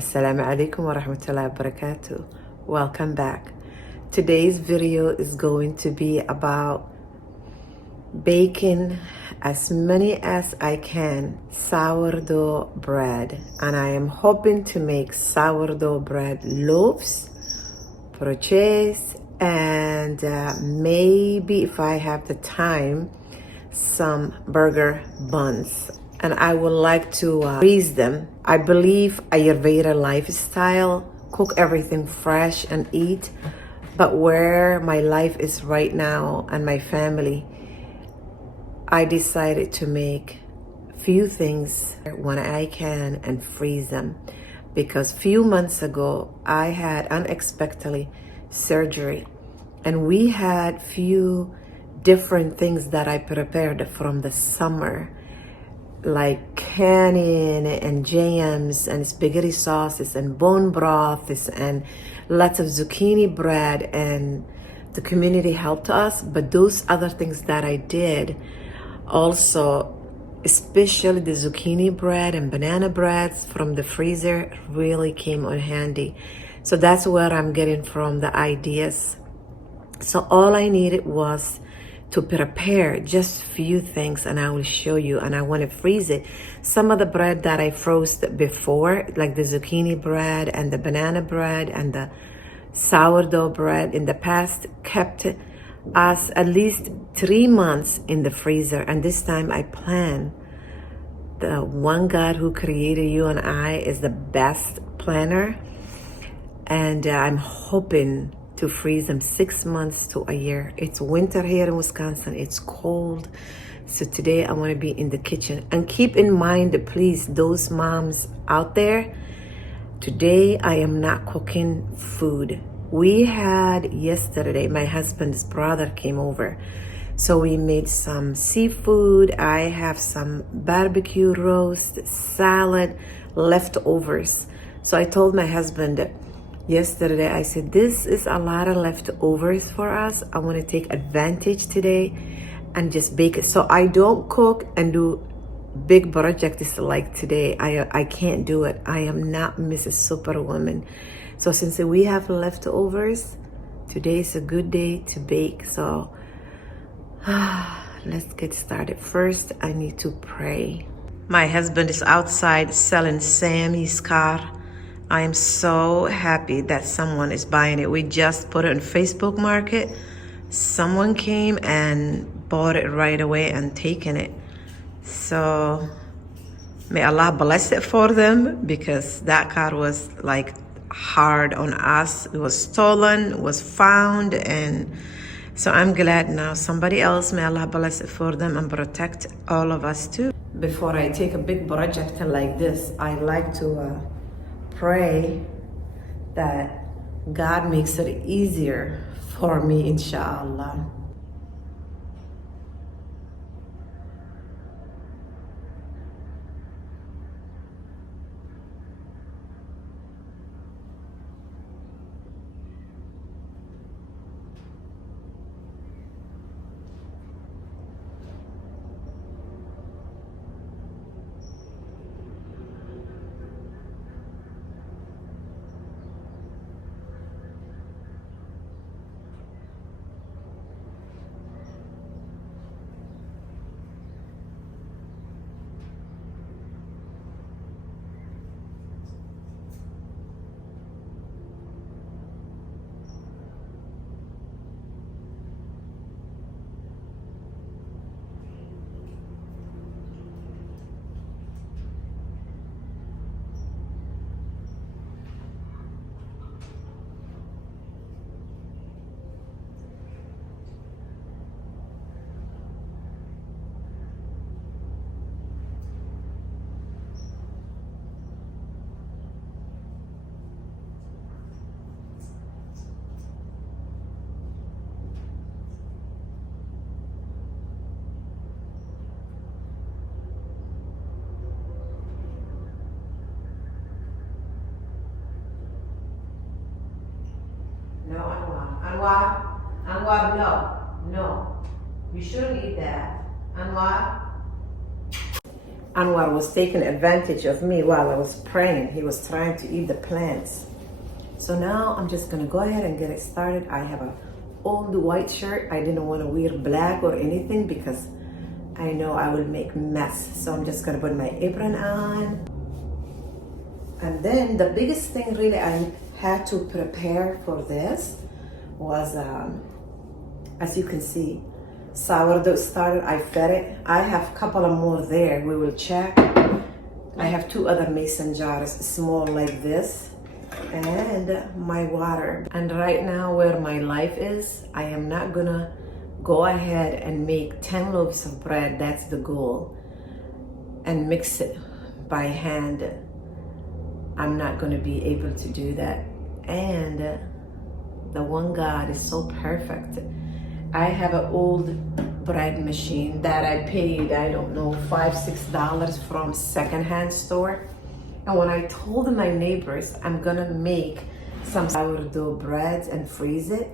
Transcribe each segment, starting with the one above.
Assalamu alaikum wa rahmatullahi wa barakatuh. Welcome back. Today's video is going to be about baking as many as I can sourdough bread, and I am hoping to make sourdough bread loaves, brioches, and maybe if I have the time, some burger buns. And I would like to freeze them. I believe Ayurveda lifestyle, cook everything fresh and eat. But where my life is right now and my family, I decided to make few things when I can and freeze them. Because few months ago, I had unexpectedly surgery. And we had few different things that I prepared from the summer, like canning and jams and spaghetti sauces and bone broths and lots of zucchini bread, and the community helped us. But those other things that I did also, especially the zucchini bread and banana breads from the freezer, really came in handy. So that's where I'm getting from the ideas. So all I needed was to prepare just few things, and I will show you. And I want to freeze it. Some of the bread that I froze before, like the zucchini bread and the banana bread and the sourdough bread in the past, kept us at least 3 months in the freezer. And this time I plan. The one God who created you and I is the best planner, and I'm hoping to freeze them 6 months to a year. It's winter here in Wisconsin. It's cold. So today I want to be in the kitchen. And keep in mind, please, those moms out there, today I am not cooking food. We had yesterday, my husband's brother came over. So we made some seafood. I have some barbecue roast, salad, leftovers. So I told my husband yesterday, I said, this is a lot of leftovers for us. I want to take advantage today and just bake it. So I don't cook and do big projects like today. I can't do it. I am not Mrs. Superwoman. So since we have leftovers, today is a good day to bake. So let's get started. First, I need to pray. My husband is outside selling Sammy's car. I am so happy that someone is buying it. We just put it on Facebook Market. Someone came and bought it right away and taken it. So may Allah bless it for them, because that car was like hard on us. It was stolen, was found, and so I'm glad now somebody else, may Allah bless it for them and protect all of us too. Before I take a big project like this, I like to pray that God makes it easier for me, Inshaallah. No, Anwar, no. You shouldn't eat that. Anwar, Anwar was taking advantage of me while I was praying. He was trying to eat the plants. So now I'm just gonna go ahead and get it started. I have a old white shirt. I didn't want to wear black or anything because I know I will make mess. So I'm just gonna put my apron on. And then the biggest thing really I had to prepare for this was, as you can see, sourdough starter. I fed it. I have a couple of more there. We will check. I have 2 other mason jars, small like this, and my water. And right now where my life is, I am not gonna go ahead and make 10 loaves of bread. That's the goal. And mix it by hand. I'm not going to be able to do that. And the one God is so perfect. I have an old bread machine that I paid, I don't know, $5-6 from secondhand store. And when I told my neighbors I'm going to make some sourdough breads and freeze it,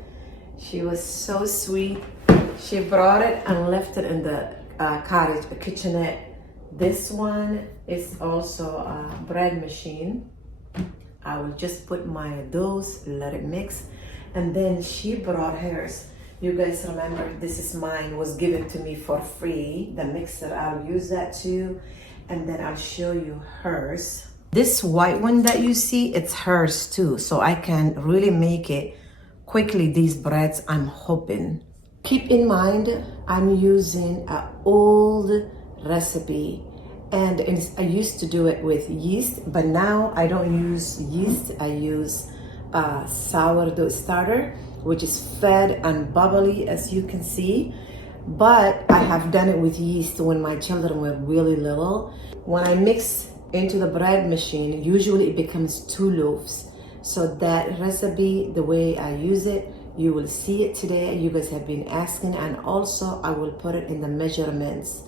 she was so sweet. She brought it and left it in the cottage, a kitchenette. This one is also a bread machine. I will just put my doughs, let it mix. And then she brought hers. You guys remember, this is mine, was given to me for free. The mixer, I'll use that too. And then I'll show you hers. This white one that you see, it's hers too. So I can really make it quickly, these breads, I'm hoping. Keep in mind, I'm using an old recipe. And I used to do it with yeast, but now I don't use yeast. I use sourdough starter, which is fed and bubbly, as you can see. But I have done it with yeast when my children were really little. When I mix into the bread machine, usually it becomes 2 loaves. So that recipe, the way I use it, you will see it today. You guys have been asking, and also I will put it in the measurements,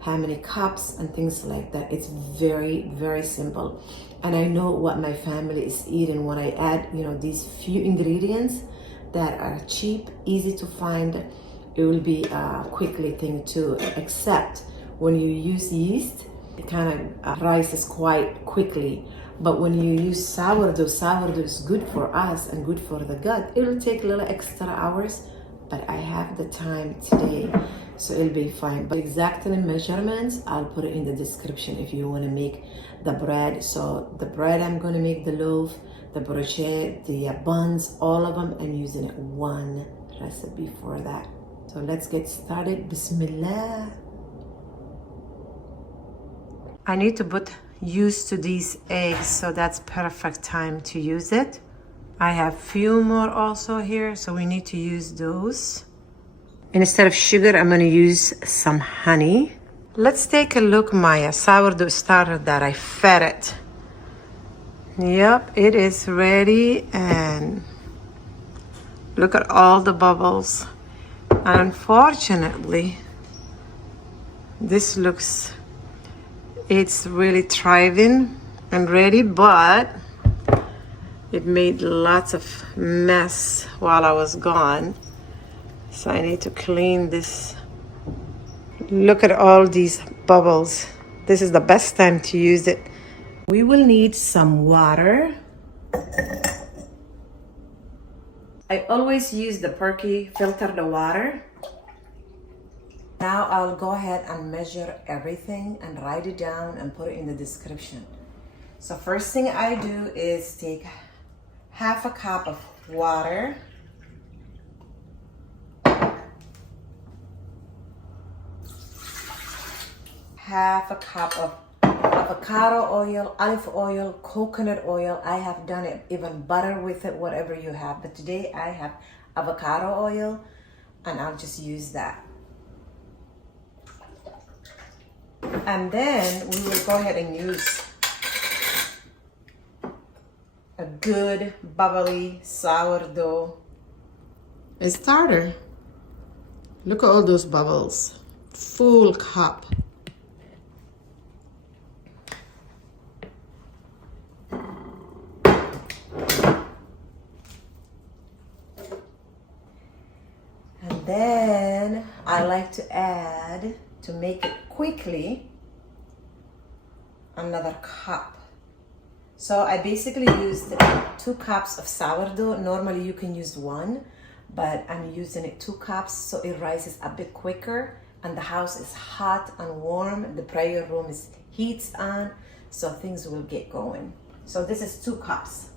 how many cups and things like that. It's very, very simple. And I know what my family is eating when I add, these few ingredients that are cheap, easy to find. It will be a quickly thing too, except when you use yeast, it kind of rises quite quickly. But when you use sourdough is good for us and good for the gut. It'll take a little extra hours, but I have the time today, so it'll be fine. But exactly measurements, I'll put it in the description if you want to make the bread. So the bread I'm going to make, the loaf, the brioche, the buns, all of them, I'm using one recipe for that. So let's get started. Bismillah. I need to put used to these eggs, so that's perfect time to use it. I have few more also here, so we need to use those. Instead of sugar, I'm going to use some honey. Let's take a look my sourdough starter that I fed it. Yep, it is ready, and look at all the bubbles. Unfortunately, this looks, it's really thriving and ready, but it made lots of mess while I was gone. So I need to clean this. Look at all these bubbles. This is the best time to use it. We will need some water. I always use the Perky filter the water. Now I'll go ahead and measure everything and write it down and put it in the description. So first thing I do is take half a cup of water. Half a cup of avocado oil, olive oil, coconut oil. I have done it, even butter with it, whatever you have. But today I have avocado oil, and I'll just use that. And then we will go ahead and use a good bubbly sourdough starter. Look at all those bubbles. Full cup. And then I like to add, to make it quickly, another cup. So I basically used 2 cups of sourdough. Normally you can use 1, but I'm using it 2 cups so it rises a bit quicker, and the house is hot and warm. The prayer room is heats on, so things will get going. So this is 2 cups.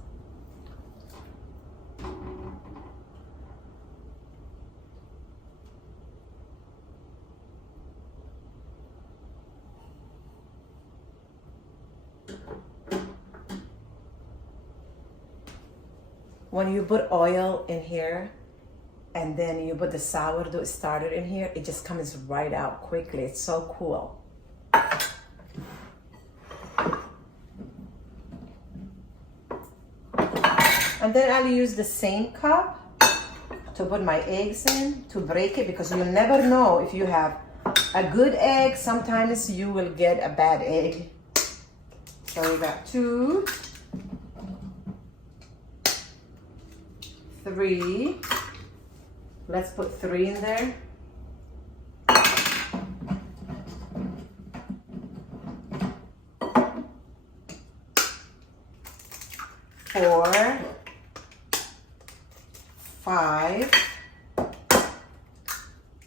When you put oil in here and then you put the sourdough starter in here, it just comes right out quickly. It's so cool. And then I'll use the same cup to put my eggs in to break it, because you never know if you have a good egg. Sometimes you will get a bad egg. So we got 2, 3. Let's put 3 in there. 4, 5,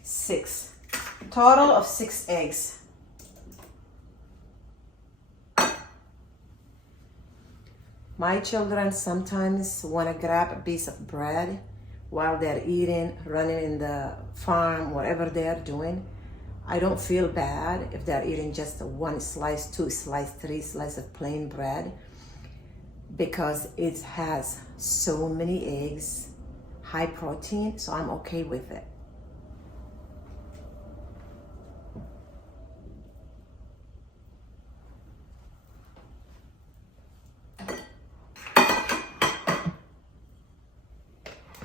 6. Total of 6 eggs. My children sometimes want to grab a piece of bread while they're eating, running in the farm, whatever they're doing. I don't feel bad if they're eating just 1 slice, 2 slice, 3 slices of plain bread, because it has so many eggs, high protein, so I'm okay with it.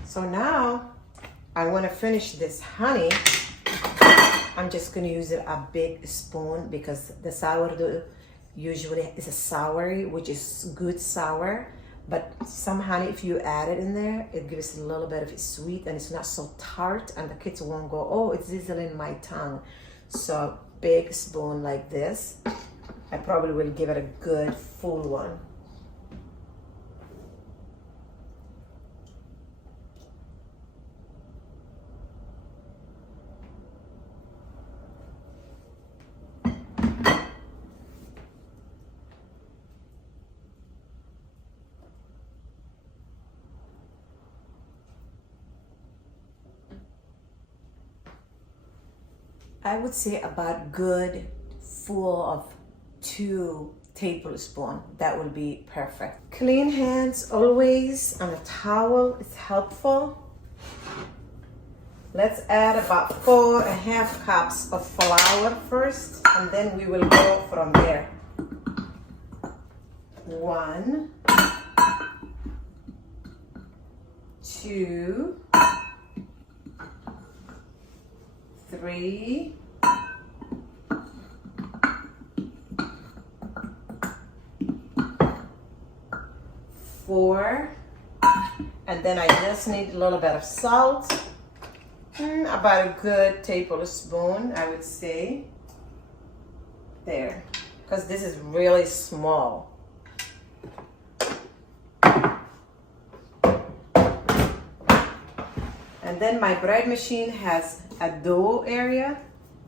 So now I want to finish this honey. I'm just going to use a big spoon, because the sourdough usually is a soury, which is good sour. But some honey, if you add it in there, it gives a little bit of it sweet, and it's not so tart, and the kids won't go, oh, it's sizzling my tongue. So big spoon like this. I probably will give it a good full one. I would say about good full of 2 tablespoons. That would be perfect. Clean hands always, and a towel is helpful. Let's add about 4½ cups of flour first, and then we will go from there. 1, 2, 3, 4, and then I just need a little bit of salt, about a good tablespoon, I would say, there, because this is really small. And then my bread machine has a dough area.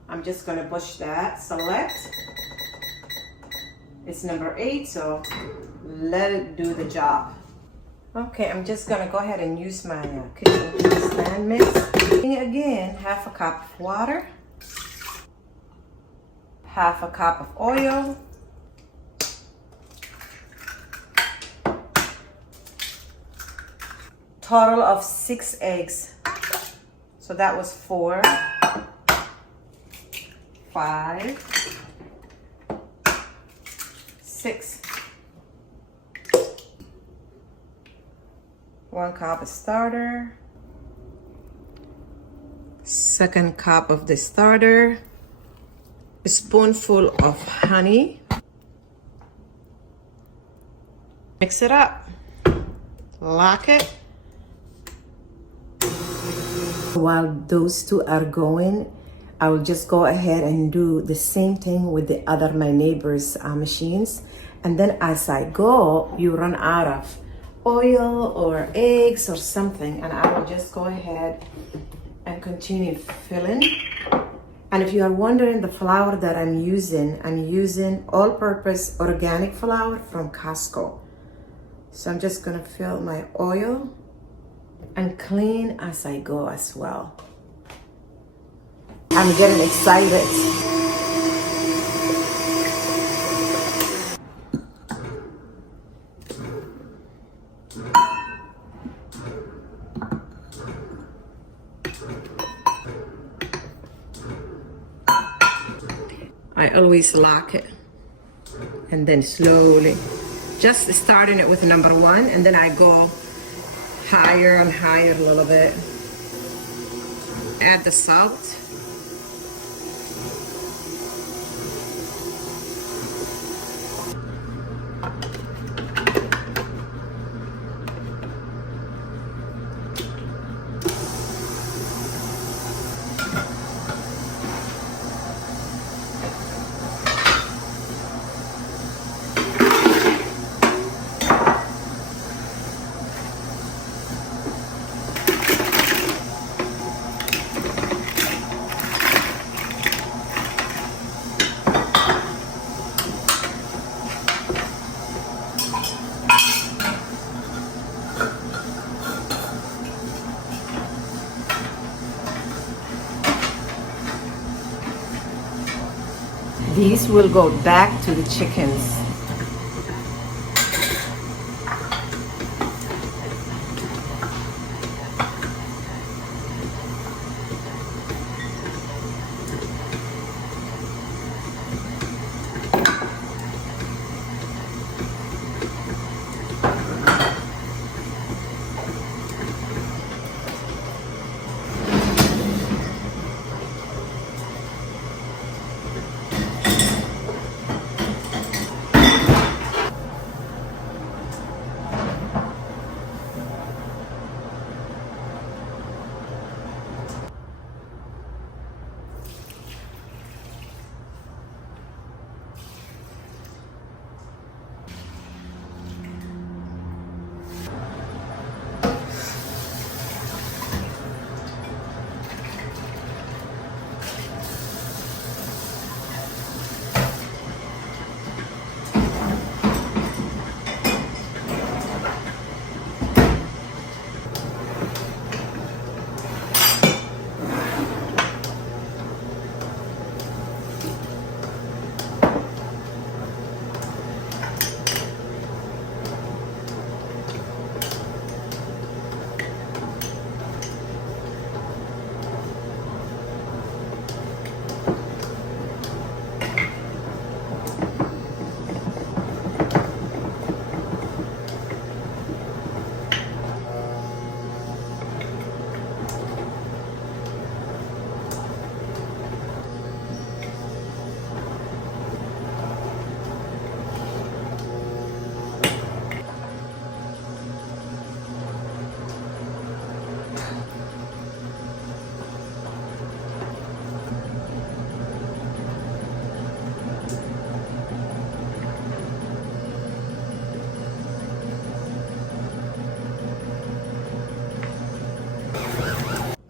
I'm just gonna push that, select. It's number 8, so let it do the job. Okay, I'm just gonna go ahead and use my kitchen stand mix. Again, 1/2 cup of water, 1/2 cup of oil, total of 6 eggs. So that was 4, 5, 6. 1 cup of starter, 2nd cup of the starter, a spoonful of honey. Mix it up, lock it. While those 2 are going, I will just go ahead and do the same thing with the other my neighbors' machines. And then as I go, you run out of oil or eggs or something, and I will just go ahead and continue filling. And if you are wondering the flour that I'm using all-purpose organic flour from Costco. So I'm just gonna fill my oil and clean as I go as well. I'm getting excited. I always lock it and then slowly, just starting it with number 1, and then I go higher and higher a little bit. Add the salt. These will go back to the chickens.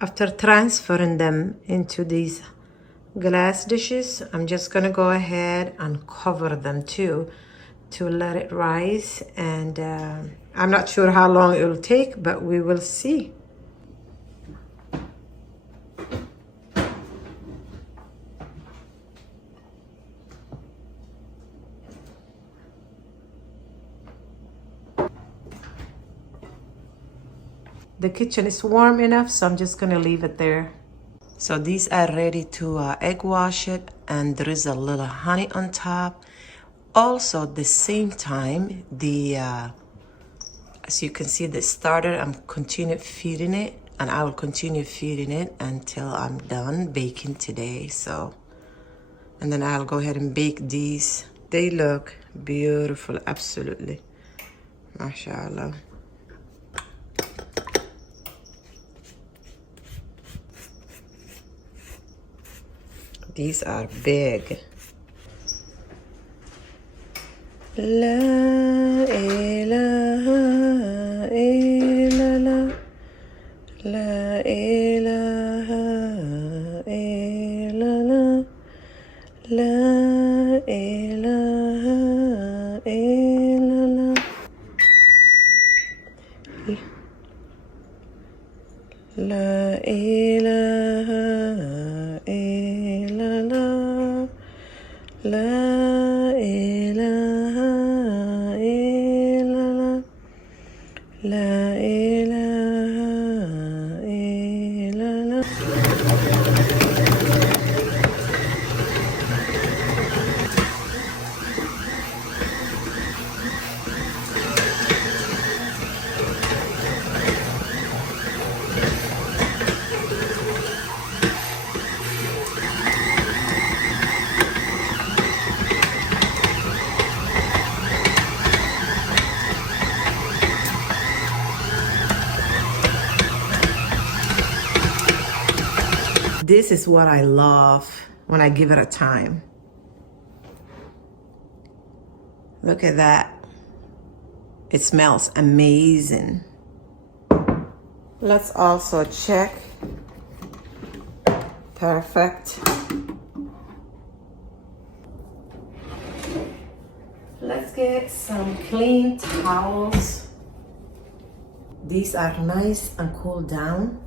After transferring them into these glass dishes, I'm just gonna go ahead and cover them too to let it rise, and I'm not sure how long it will take, but we will see. The kitchen is warm enough, so I'm just gonna leave it there. So these are ready to egg wash it and drizzle a little honey on top. Also, at the same time, as you can see, the starter, I'm continue feeding it, and I will continue feeding it until I'm done baking today. So, and then I'll go ahead and bake these. They look beautiful, absolutely. MashaAllah. These are big. La ilaha illallah. La ilaha illallah. La ilaha illallah. La ilaha illallah. La ilaha illallah. La ilaha illallah. This is what I love when I give it a time. Look at that. It smells amazing. Let's also check. Perfect. Let's get some clean towels. These are nice and cooled down.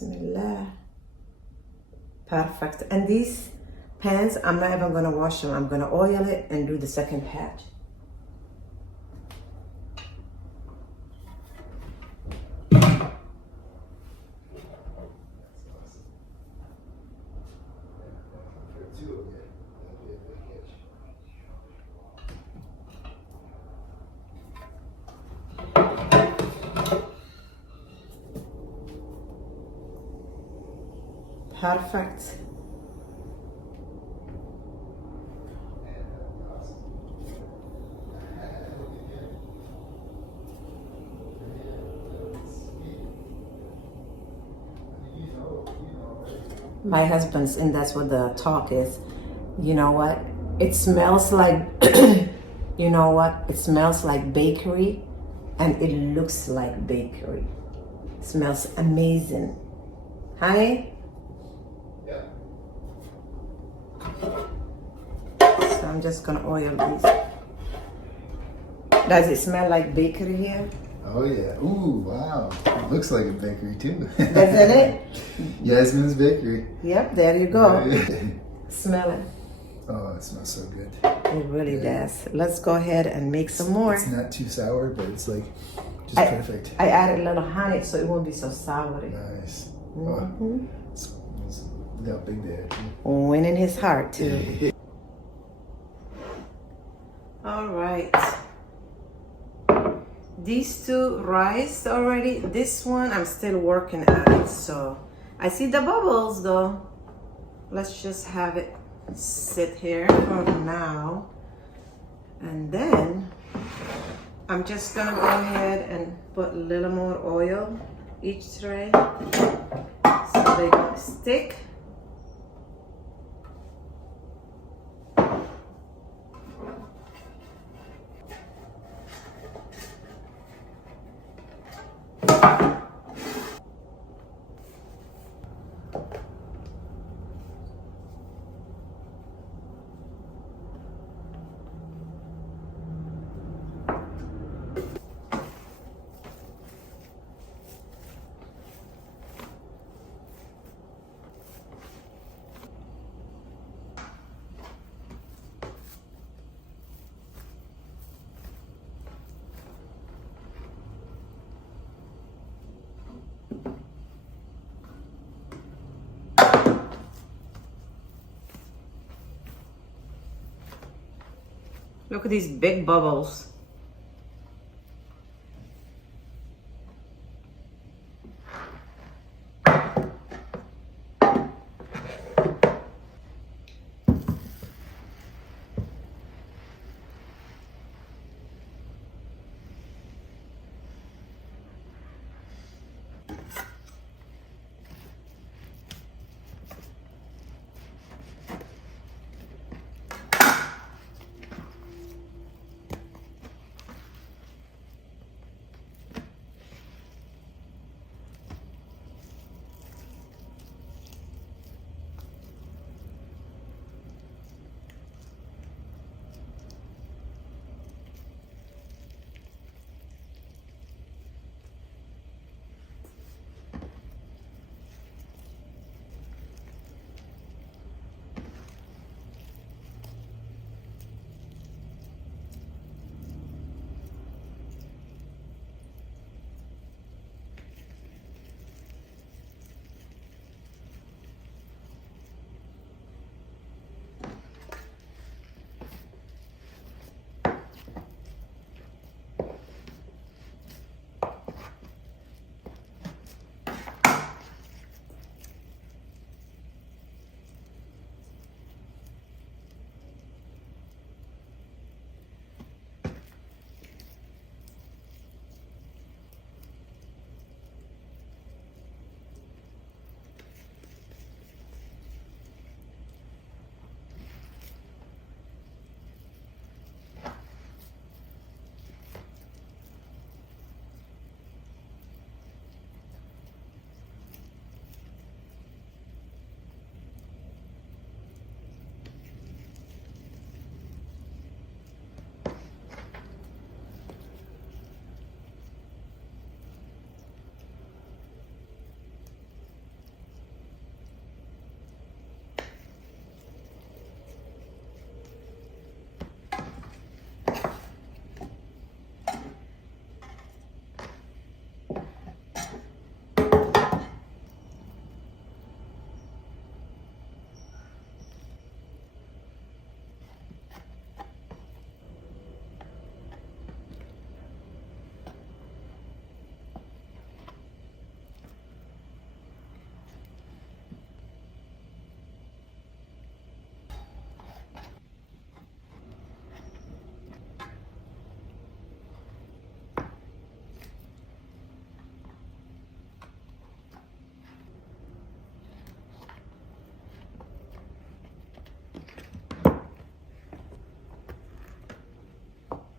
Bismillah. Perfect. And these pans, I'm not even gonna wash them. I'm gonna oil it and do the second patch. Perfect. My husband's, and that's what the talk is. You know what? It smells like, you know what? It smells like bakery and it looks like bakery. It smells amazing. Honey? Yeah. So I'm just gonna oil these. Does it smell like bakery here? Oh yeah. Ooh, wow. It looks like a bakery too. Doesn't it? Yasmin's Bakery. Yep, there you go. Smell it. Oh, it smells so good. It really does. Let's go ahead and make some more. It's not too sour, but it's like just perfect. I added a little honey so it won't be so sour. Nice. Mm-hmm. Oh, look how big they are. Winning his heart too. All right. These two rised already. This one I'm still working at it, so I see the bubbles though. Let's just have it sit here for now, and then I'm just gonna go ahead and put a little more oil each tray so they don't stick. Look at these big bubbles.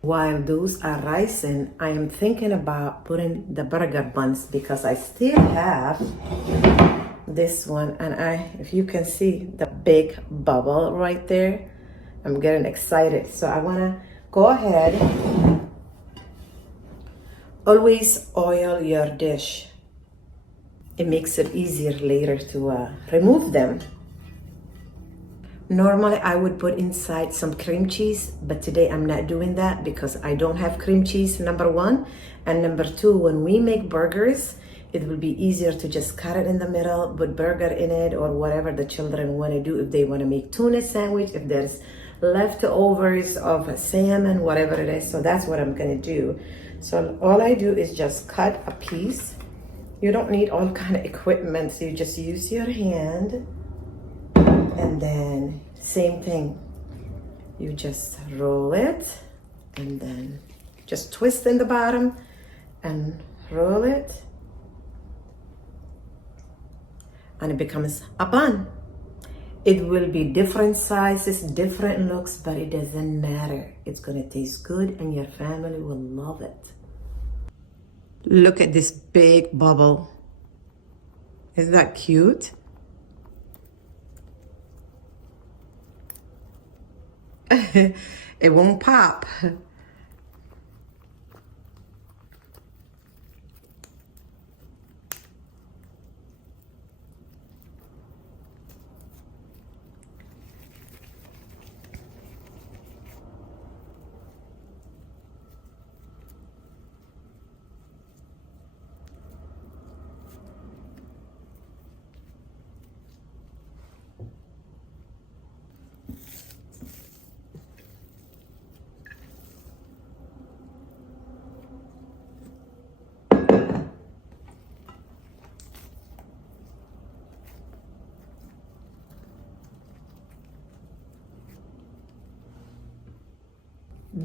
While those are rising, I am thinking about putting the burger buns because I still have this one, and if you can see the big bubble right there, I'm getting excited. So I want to go ahead. Always oil your dish. It makes it easier later to remove them. Normally I would put inside some cream cheese, but today I'm not doing that because I don't have cream cheese, number one. And number two, when we make burgers, it will be easier to just cut it in the middle, put burger in it, or whatever the children want to do. If they want to make tuna sandwich, if there's leftovers of salmon, whatever it is. So that's what I'm going to do. So all I do is just cut a piece. You don't need all kind of equipment, so you just use your hand. And then same thing, you just roll it and then just twist in the bottom and roll it, and it becomes a bun. It will be different sizes, different looks, but it doesn't matter. It's gonna taste good and your family will love it. Look at this big bubble. Isn't that cute? It won't pop.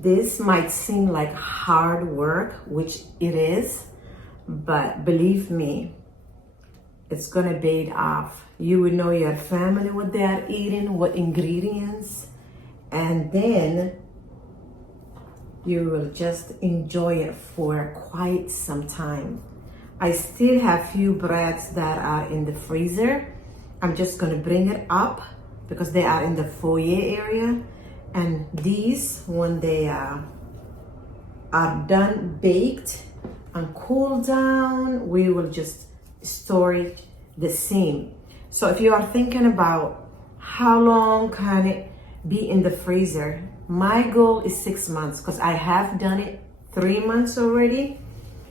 This might seem like hard work, which it is, but believe me, it's gonna pay off. You will know your family, what they are eating, what ingredients, and then you will just enjoy it for quite some time. I still have few breads that are in the freezer. I'm just gonna bring it up because they are in the foyer area. And these, when they are done baked and cooled down, we will just store it the same. So if you are thinking about how long can it be in the freezer, my goal is 6 months because I have done it 3 months already.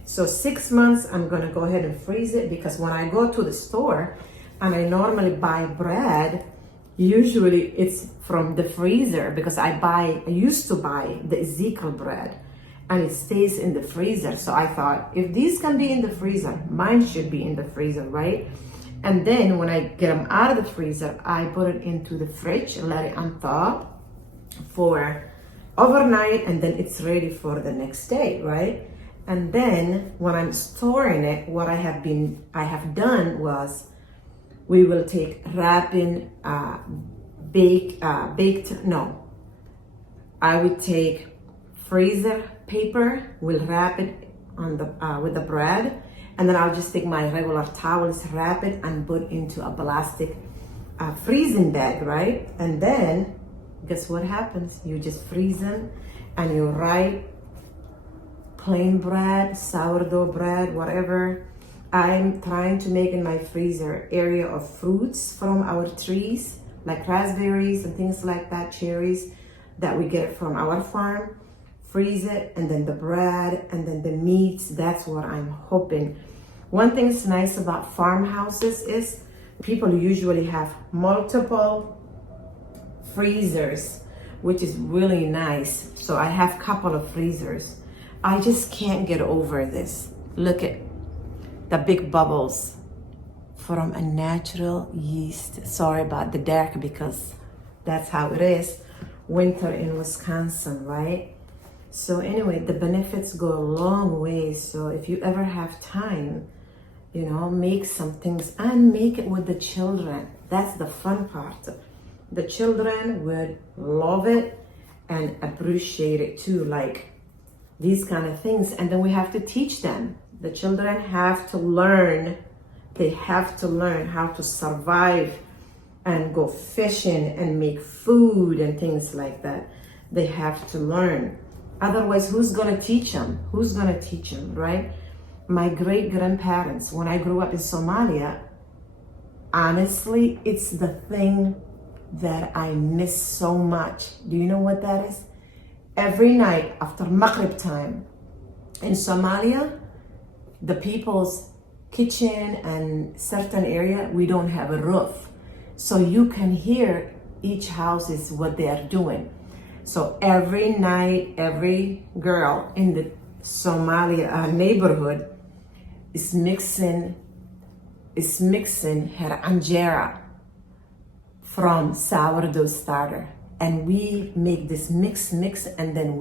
So 6 months, I'm gonna go ahead and freeze it, because when I go to the store and I normally buy bread, usually it's from the freezer, because I used to buy the Ezekiel bread and it stays in the freezer. So I thought, if these can be in the freezer, mine should be in the freezer, right? And then when I get them out of the freezer, I put it into the fridge and let it unthaw for overnight, and then it's ready for the next day, right? And then when I'm storing it, what I have done was, we will take wrapping, I would take freezer paper, will wrap it on the with the bread, and then I'll just take my regular towels, wrap it, and put into a plastic freezing bag, right? And then guess what happens? You just freeze them, and you write plain bread, sourdough bread, whatever. I'm trying to make in my freezer area of fruits from our trees, like raspberries and things like that, cherries that we get from our farm. Freeze it, and then the bread, and then the meats. That's what I'm hoping. One thing that's nice about farmhouses is people usually have multiple freezers, which is really nice. So I have a couple of freezers. I just can't get over this. Look at the big bubbles from a natural yeast. Sorry about the dark, because that's how it is. Winter in Wisconsin, right? So anyway, the benefits go a long way. So if you ever have time, make some things and make it with the children. That's the fun part. The children would love it and appreciate it too, like these kind of things. And then we have to teach them. The children have to learn. They have to learn how to survive and go fishing and make food and things like that. They have to learn. Otherwise, who's gonna teach them? Who's gonna teach them, right? My great-grandparents, when I grew up in Somalia, honestly, it's the thing that I miss so much. Do you know what that is? Every night after Maghrib time in Somalia, the people's kitchen and certain area, we don't have a roof. So you can hear each house is what they are doing. So every night, every girl in the Somalia neighborhood is mixing her injera from sourdough starter. And we make this mix, and then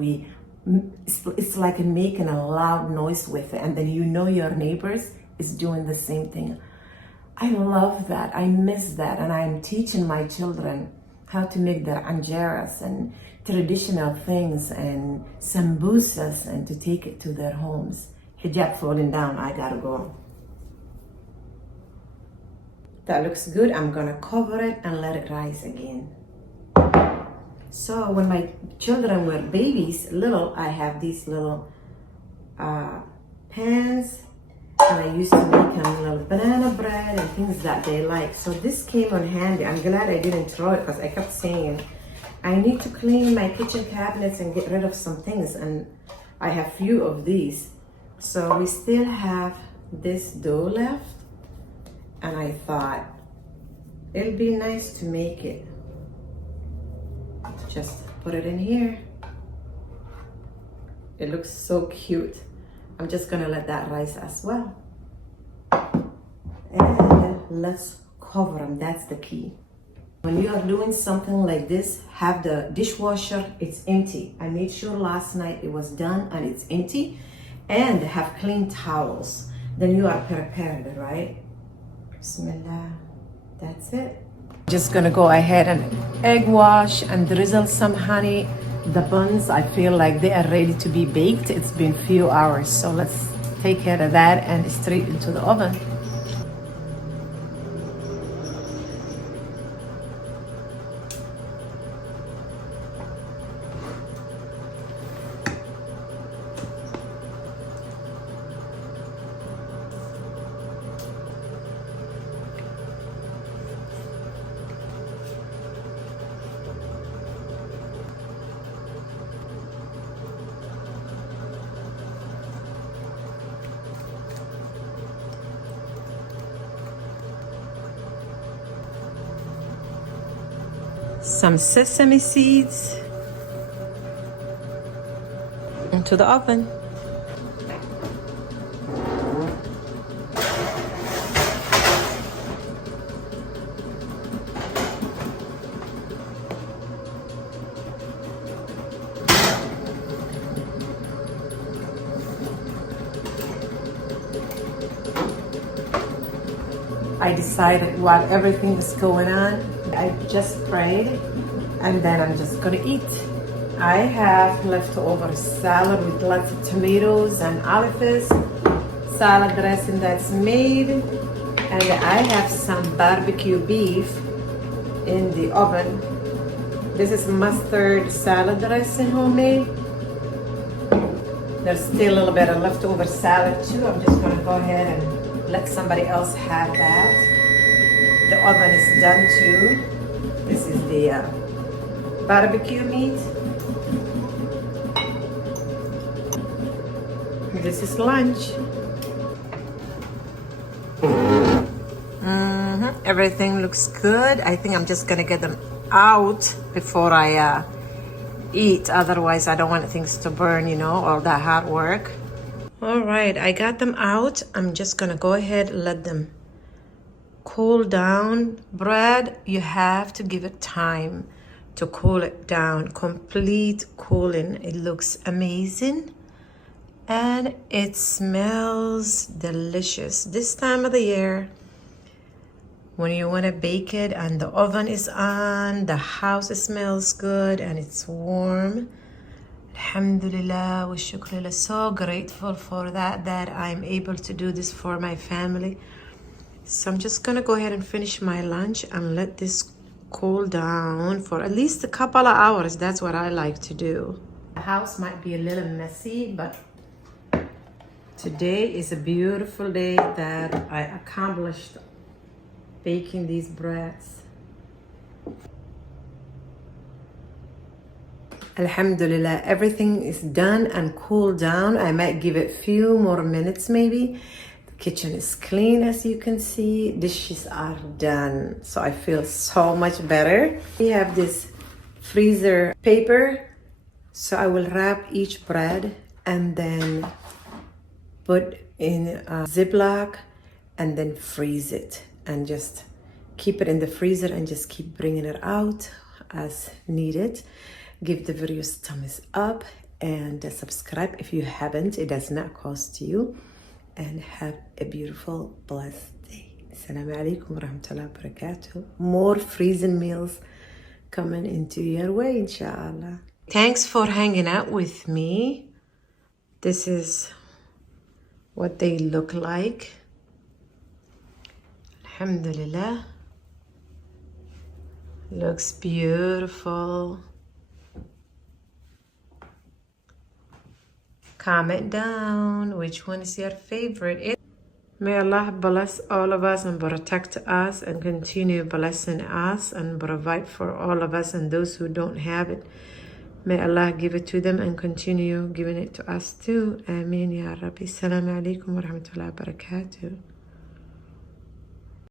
it's like making a loud noise with it. And then your neighbors is doing the same thing. I love that. I miss that. And I'm teaching my children how to make their injeras and traditional things and sambusas, and to take it to their homes. Hijab falling down, I gotta go. That looks good. I'm gonna cover it and let it rise again. So when my children were babies, little, I have these little pans, and I used to make them little banana bread and things that they like. So this came in handy. I'm glad I didn't throw it, because I kept saying, I need to clean my kitchen cabinets and get rid of some things, and I have few of these. So we still have this dough left, and I thought it'd be nice to make it. Just put it in here. It looks so cute. I'm just gonna let that rise as well. And let's cover them, that's the key. When you are doing something like this, have the dishwasher, it's empty. I made sure last night it was done and it's empty. And have clean towels. Then you are prepared, right? Bismillah. That's it. Just gonna go ahead and egg wash and drizzle some honey. The buns, I feel like they are ready to be baked. It's been few hours, so let's take care of that and straight into the oven. Some sesame seeds into the oven. I decided while everything is going on, I just prayed and then I'm just gonna eat. I have leftover salad with lots of tomatoes and olives, salad dressing that's made, and I have some barbecue beef in the oven. This is mustard salad dressing, homemade. There's still a little bit of leftover salad too. I'm just gonna go ahead and let somebody else have that. The oven is done too. This is the barbecue meat. This is lunch. Everything looks good. I think I'm just gonna get them out before I eat. Otherwise, I don't want things to burn, you know, all that hard work. All right, I got them out. I'm just gonna go ahead and let them cool down. Bread, you have to give it time to cool it down. Complete cooling. It looks amazing and it smells delicious. This time of the year, when you want to bake it and the oven is on, the house smells good and it's warm. Alhamdulillah wa shukrulillah. So grateful for that I'm able to do this for my family. So I'm just gonna go ahead and finish my lunch and let this cool down for at least a couple of hours. That's what I like to do. The house might be a little messy, but today is a beautiful day that I accomplished baking these breads. Alhamdulillah, everything is done and cooled down. I might give it a few more minutes maybe. The kitchen is clean, as you can see. Dishes are done, so I feel so much better. We have this freezer paper, so I will wrap each bread and then put in a Ziploc and then freeze it and just keep it in the freezer and just keep bringing it out as needed. Give the videos a thumbs up and subscribe if you haven't. It does not cost you. And have a beautiful, blessed day. Assalamu alaikum wa rahmatullahi wa barakatuh. More freezing meals coming into your way, Inshaallah. Thanks for hanging out with me. This is what they look like. Alhamdulillah. Looks beautiful. Comment down which one is your favorite. May Allah bless all of us and protect us and continue blessing us and provide for all of us and those who don't have it. May Allah give it to them and continue giving it to us too. Ameen ya Rabbi. Assalamu alaikum wa rahmatullahi wa barakatuh.